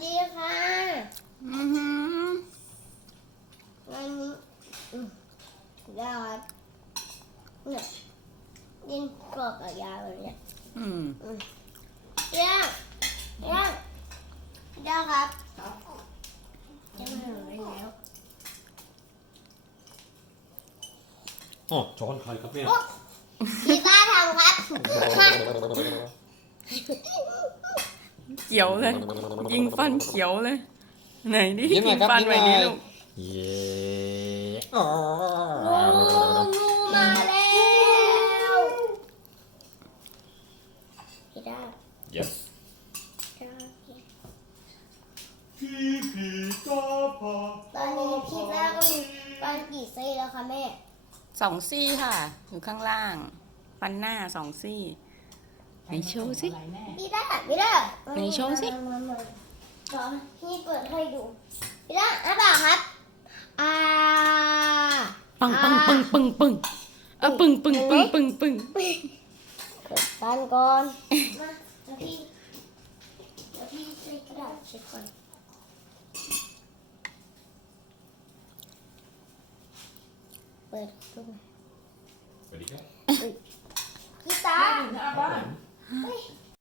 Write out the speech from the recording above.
ดีค่ะ อือวันนี้ยาเนี่ยยินกอบยาเลยอืมยัง ยังยาครับโอ้ช้อนใครครับเนี่ยพี่ต้าทำครับขียวเลยยิงฟันเขียวเลย ไหนดิยิงฟันไปนี่ลูกเย้งูมาแล้ว พี่พี่พตอนนี้พี่ดาก็มีฟันกี่ซี่แล้วคะแม่สองซี่ค่ะ อยู่ข้างล่าง ฟันหน้าสองซี่没休息。别打了，别打了。没休息。妈妈，妈妈，妈妈，妈妈，妈妈，妈妈，妈妈，妈妈，妈妈，妈妈，妈妈，妈妈，妈妈，เปิดดูสวัสดีครับ嗯 <Bye. S 2>